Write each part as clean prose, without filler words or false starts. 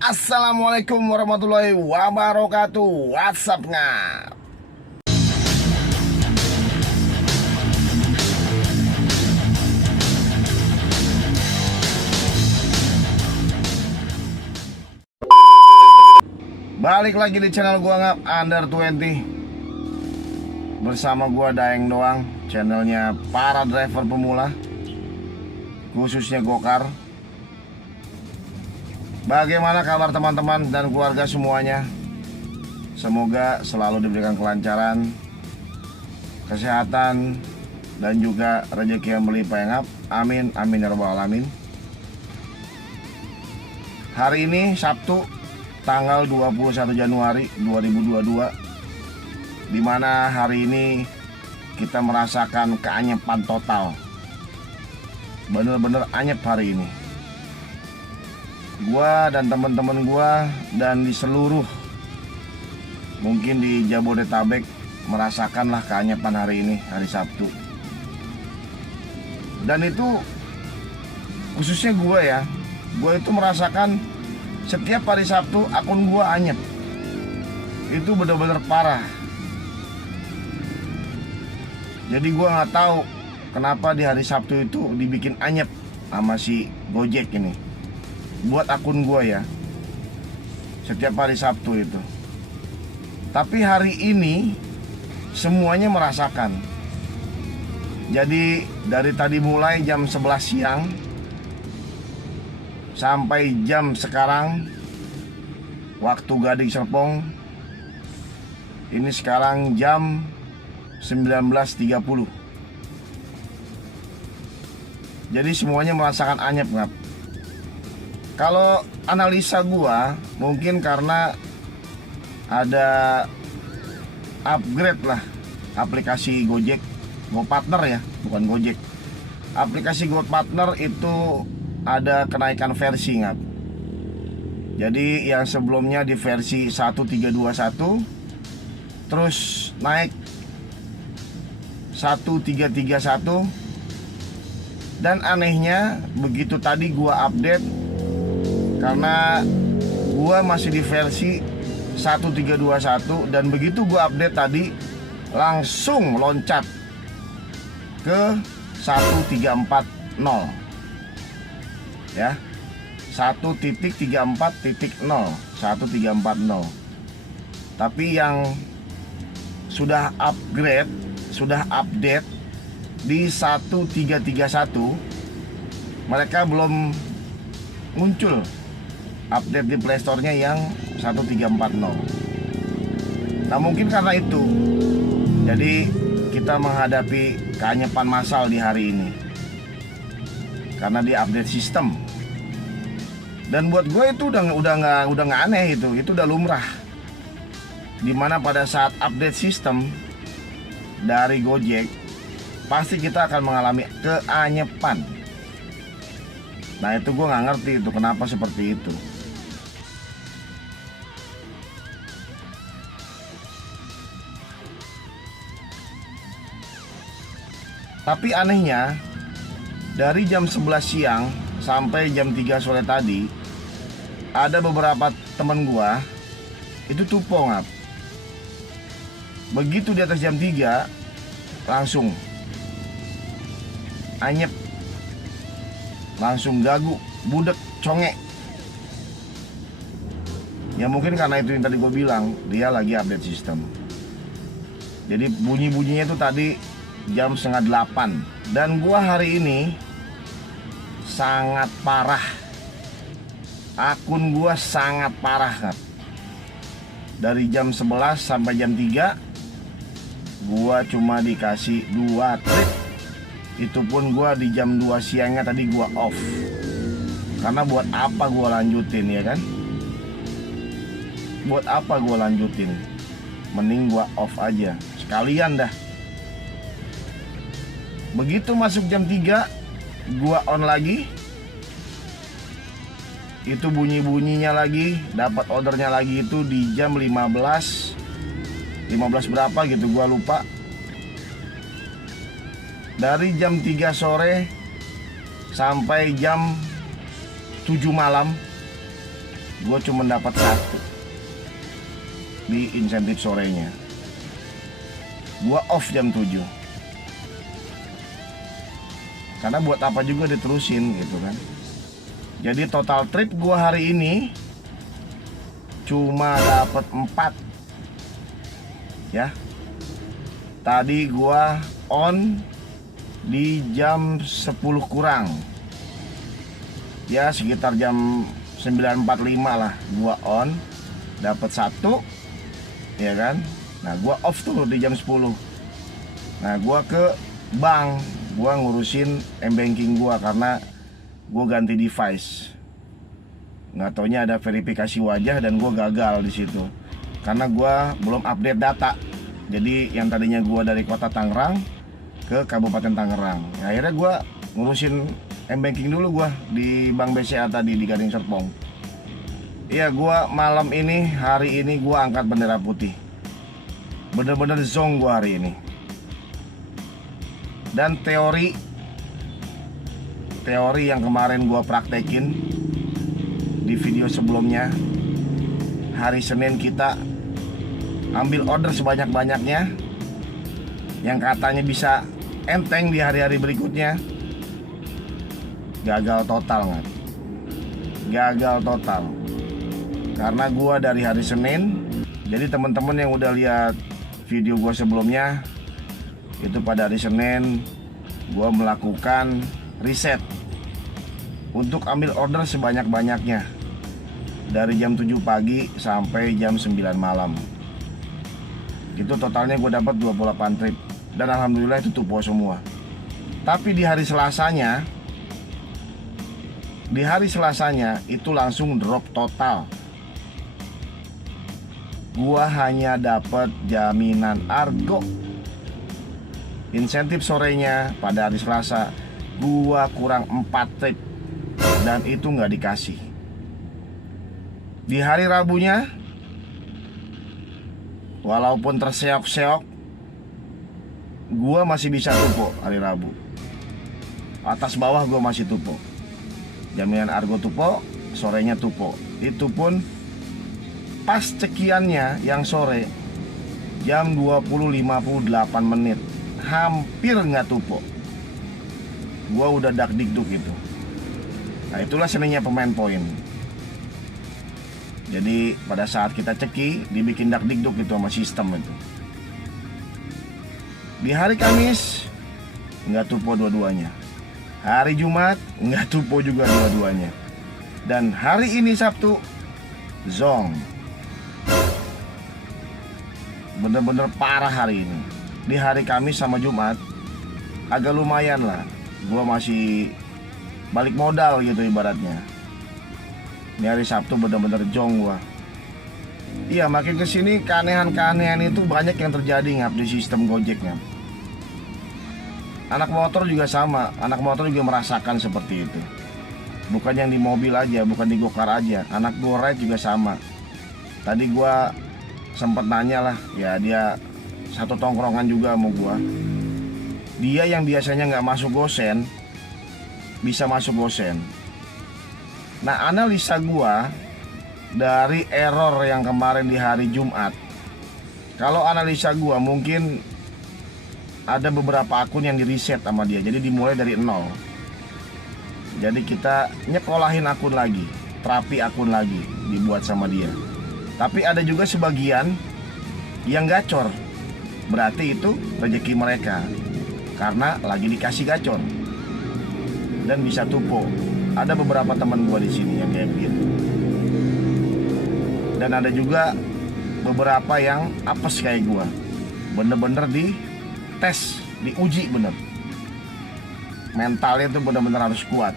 Assalamualaikum warahmatullahi wabarakatuh. WhatsApp ngap. Balik lagi di channel gua ngap Under 20. Bersama gua Daeng doang. Channelnya para driver pemula, khususnya gokar. Bagaimana kabar teman-teman dan keluarga semuanya? Semoga selalu diberikan kelancaran, kesehatan, dan juga rezeki yang melimpah yang ngap. Amin, amin ya rabbal alamin. Hari ini Sabtu tanggal 21 Januari 2022, dimana hari ini kita merasakan keanyepan total. Bener-bener anyep hari ini. Gua dan teman-teman gua dan di seluruh, mungkin di Jabodetabek, merasakanlah keanyepan hari ini, hari Sabtu. Dan itu khususnya gua ya, gua itu merasakan setiap hari Sabtu akun gua anyep. Itu benar-benar parah. Jadi gua nggak tahu kenapa di hari Sabtu itu dibikin anyep sama si Gojek ini. Buat akun gua ya, setiap hari Sabtu itu. Tapi hari ini semuanya merasakan. Jadi dari tadi mulai jam 11 siang sampai jam sekarang waktu Gading Serpong, ini sekarang jam 19.30. Jadi semuanya merasakan anyep ngap. Kalau analisa gua, mungkin karena ada upgrade lah aplikasi Gojek, GoPartner ya, bukan Gojek. Aplikasi GoPartner itu ada kenaikan versi ngap. Jadi yang sebelumnya di versi 1321, terus naik 1331. Dan anehnya begitu tadi gua update, karena gua masih di versi 1321, dan begitu gua update tadi langsung loncat ke 1340 ya, 1.34.0, 1340. Tapi yang sudah upgrade, sudah update di 1331, mereka belum muncul update di Play Store-nya yang 1340. Nah mungkin karena itu, jadi kita menghadapi keanyepan massal di hari ini karena di update sistem. Dan buat gue itu udah nggak aneh, itu udah lumrah. Dimana pada saat update sistem dari Gojek, pasti kita akan mengalami keanyepan. Nah itu gue nggak ngerti itu kenapa seperti itu. Tapi anehnya, dari jam 11 siang sampai jam 3 sore tadi, ada beberapa temen gua itu tupo ngap. Begitu di atas jam 3 langsung anyep, langsung gagu, budek, congek. Ya mungkin karena itu yang tadi gue bilang, dia lagi update sistem. Jadi bunyi-bunyinya itu tadi jam 7:30. Dan gua hari ini sangat parah. Akun gua sangat parah kan. Dari jam 11 sampai jam 3 gua cuma dikasih 2 trip. Itu pun gua di jam 2 siangnya tadi gua off. Karena buat apa gua lanjutin ya kan? Buat apa gua lanjutin? Mending gua off aja sekalian dah. Begitu masuk jam 3, gua on lagi. Itu bunyi-bunyinya lagi, dapat ordernya lagi itu di jam 15 berapa gitu, gua lupa. Dari jam 3 sore sampai jam 7 malam gue cuma dapat 1 di insentif sorenya. Gue off jam 7 karena buat apa juga diterusin gitu kan. Jadi total trip gue hari ini cuma dapat 4 ya. Tadi gue on di jam 10 kurang ya, sekitar jam 9.45 lah gua on, dapat 1 ya kan. Nah gua off tuh di jam 10. Nah gua ke bank, gua ngurusin m-banking gua karena gua ganti device. Nggak taunya ada verifikasi wajah dan gua gagal di situ karena gua belum update data. Jadi yang tadinya gua dari kota Tangerang ke Kabupaten Tangerang, akhirnya gua ngurusin m-banking dulu gua di Bank BCA tadi di Gading Serpong. Iya, gua malam ini, hari ini gua angkat bendera putih. Bener-bener zong gua hari ini. Dan teori yang kemarin gua praktekin di video sebelumnya, hari Senin kita ambil order sebanyak-banyaknya yang katanya bisa enteng di hari-hari berikutnya. Gagal total nggak? Gagal total. Karena gua dari hari Senin. Jadi teman-teman yang udah lihat video gua sebelumnya, itu pada hari Senin gua melakukan riset untuk ambil order sebanyak-banyaknya dari jam 7 pagi sampai jam 9 malam. Itu totalnya gue dapat 28 trip. Dan alhamdulillah itu tupo semua. Tapi di hari Selasanya itu langsung drop total. Gua hanya dapat jaminan Argo. Insentif sorenya pada hari Selasa gua kurang 4 trip dan itu nggak dikasih. Di hari Rabunya, walaupun terseok-seok, gua masih bisa tupo hari Rabu. Atas bawah gua masih tupo. Jaminan Argo tupo, sorenya tupo. Itu pun pas cekiannya yang sore jam 20.58 menit, hampir nggak tupo. Gua udah dak-dikduk itu. Nah itulah seninya pemain poin. Jadi pada saat kita ceki, dibikin dak-dikduk itu sama sistem itu. Di hari Kamis nggak tupo dua-duanya. Hari Jumat nggak tupo juga dua-duanya. Dan hari ini Sabtu zong. Bener-bener parah hari ini. Di hari Kamis sama Jumat agak lumayan lah. Gua masih balik modal gitu ibaratnya. Ini hari Sabtu bener-bener jong gua. Iya, makin kesini keanehan-keanehan itu banyak yang terjadi ngap di sistem Gojeknya. Anak motor juga sama. Anak motor juga merasakan seperti itu. Bukan yang di mobil aja, bukan di Gokar aja. Anak GoRide juga sama. Tadi gua sempet nanya lah, ya dia satu tongkrongan juga sama gua. Dia yang biasanya nggak masuk Gosen bisa masuk Gosen. Nah analisa gua dari error yang kemarin di hari Jumat, kalau analisa gua mungkin ada beberapa akun yang di reset sama dia, jadi dimulai dari nol. Jadi kita nyekolahin akun lagi, terapi akun lagi dibuat sama dia. Tapi ada juga sebagian yang gacor. Berarti itu rezeki mereka karena lagi dikasih gacor dan bisa tupo. Ada beberapa teman gua di sini yang kayak begitu. Dan ada juga beberapa yang apes kayak gua. Bener-bener di tes, diuji bener. Mentalnya tuh bener-bener harus kuat.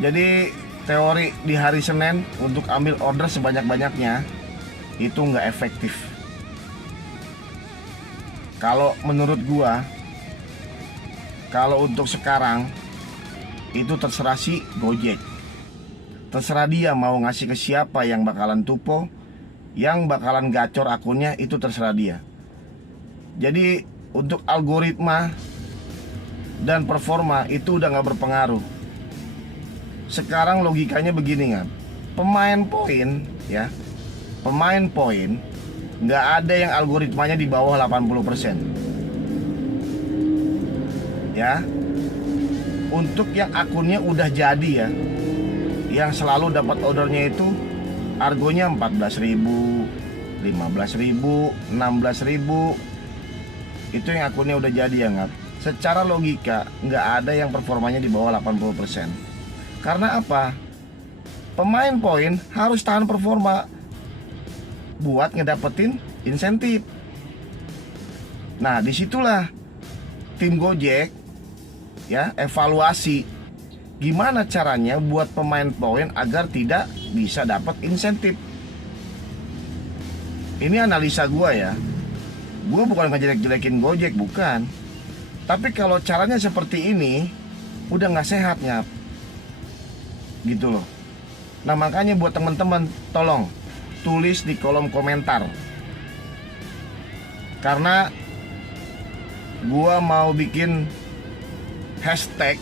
Jadi teori di hari Senin untuk ambil order sebanyak-banyaknya itu nggak efektif. Kalau menurut gua, kalau untuk sekarang itu terserah si Gojek. Terserah dia mau ngasih ke siapa yang bakalan tupo, yang bakalan gacor akunnya, itu terserah dia. Jadi untuk algoritma dan performa itu udah nggak berpengaruh. Sekarang logikanya begini kan, pemain poin ya, pemain poin nggak ada yang algoritmanya di bawah 80%. Ya, untuk yang akunnya udah jadi ya, yang selalu dapat ordernya itu argonya 14.000, 15.000, 16.000. Itu yang akunnya udah jadi ya nggak. Secara logika nggak ada yang performanya di bawah 80%. Karena apa? Pemain poin harus tahan performa buat ngedapetin insentif. Nah, disitulah tim Gojek ya evaluasi gimana caranya buat pemain poin agar tidak bisa dapat insentif. Ini analisa gua ya. Gua bukan ngejelek-jelekin Gojek, bukan. Tapi kalau caranya seperti ini udah nggak sehat Ngap. Gitu loh. Nah, makanya buat teman-teman tolong tulis di kolom komentar. Karena gua mau bikin hashtag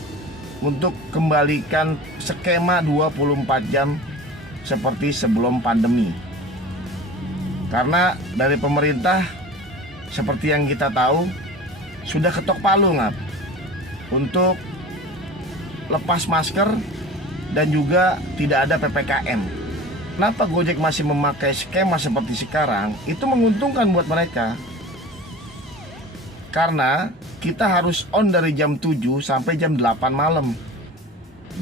untuk kembalikan skema 24 jam seperti sebelum pandemi. Karena dari pemerintah seperti yang kita tahu sudah ketok palu Ngap untuk lepas masker dan juga tidak ada PPKM. Kenapa Gojek masih memakai skema seperti sekarang? Itu menguntungkan buat mereka. Karena kita harus on dari jam 7 sampai jam 8 malam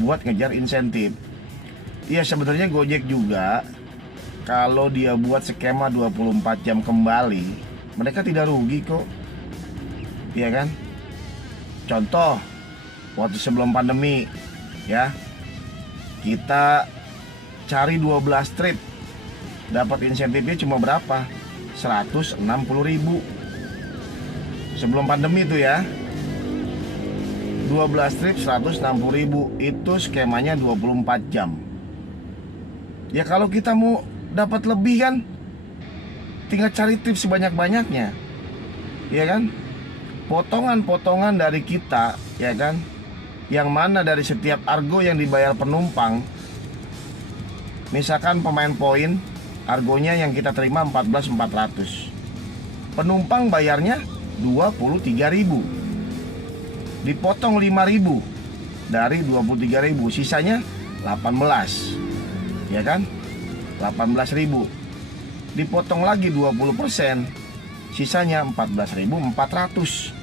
buat ngejar insentif. Iya, sebenarnya Gojek juga kalau dia buat skema 24 jam kembali, mereka tidak rugi kok. Iya kan? Contoh, waktu sebelum pandemi ya, kita cari 12 trip, dapat insentifnya cuma berapa? 160.000. Sebelum pandemi itu ya, 12 trip 160.000. Itu skemanya 24 jam. Ya kalau kita mau dapat lebih kan, tinggal cari trip sebanyak-banyaknya. Ya kan? Potongan-potongan dari kita, ya kan, yang mana dari setiap argo yang dibayar penumpang. Misalkan pemain poin, argonya yang kita terima 14.400, penumpang bayarnya 23.000, dipotong 5.000 dari 23.000, sisanya 18, ya kan, 18.000, dipotong lagi 20%, sisanya 14.400.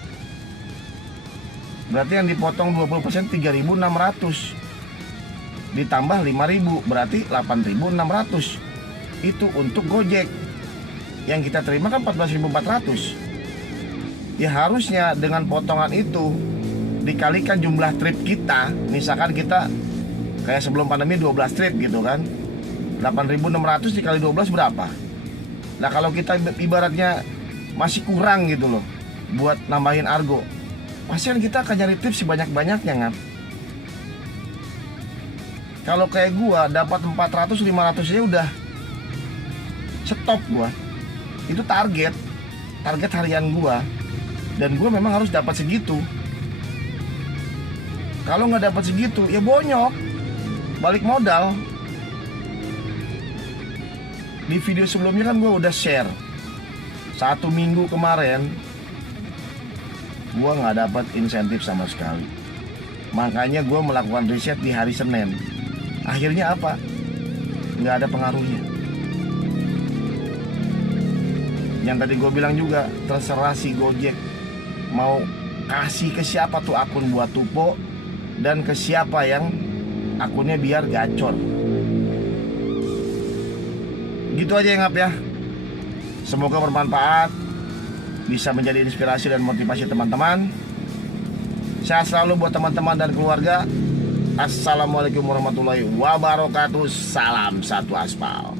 Berarti yang dipotong 20% 3.600, ditambah 5.000 berarti 8.600. Itu untuk Gojek. Yang kita terima kan 14.400. Ya harusnya dengan potongan itu dikalikan jumlah trip kita. Misalkan kita kayak sebelum pandemi 12 trip gitu kan, 8.600 dikali 12 berapa? Nah kalau kita ibaratnya masih kurang gitu loh buat nambahin argo, pasti kita akan nyari tips sebanyak-banyaknya Ngap. Kalau kayak gua dapat 400 500 aja udah stop gua. Itu target harian gua. Dan gua memang harus dapat segitu. Kalau nggak dapat segitu ya bonyok, balik modal. Di video sebelumnya kan gua udah share 1 minggu kemarin gua nggak dapat insentif sama sekali. Makanya gua melakukan riset di hari Senin. Akhirnya apa? Nggak ada pengaruhnya. Yang tadi gue bilang juga, terserah si Gojek mau kasih ke siapa tuh akun buat tupo, dan ke siapa yang akunnya biar gacor. Gitu aja ya Ngap ya. Semoga bermanfaat, bisa menjadi inspirasi dan motivasi teman-teman. Sehat selalu buat teman-teman dan keluarga. Assalamualaikum warahmatullahi wabarakatuh. Salam satu aspal.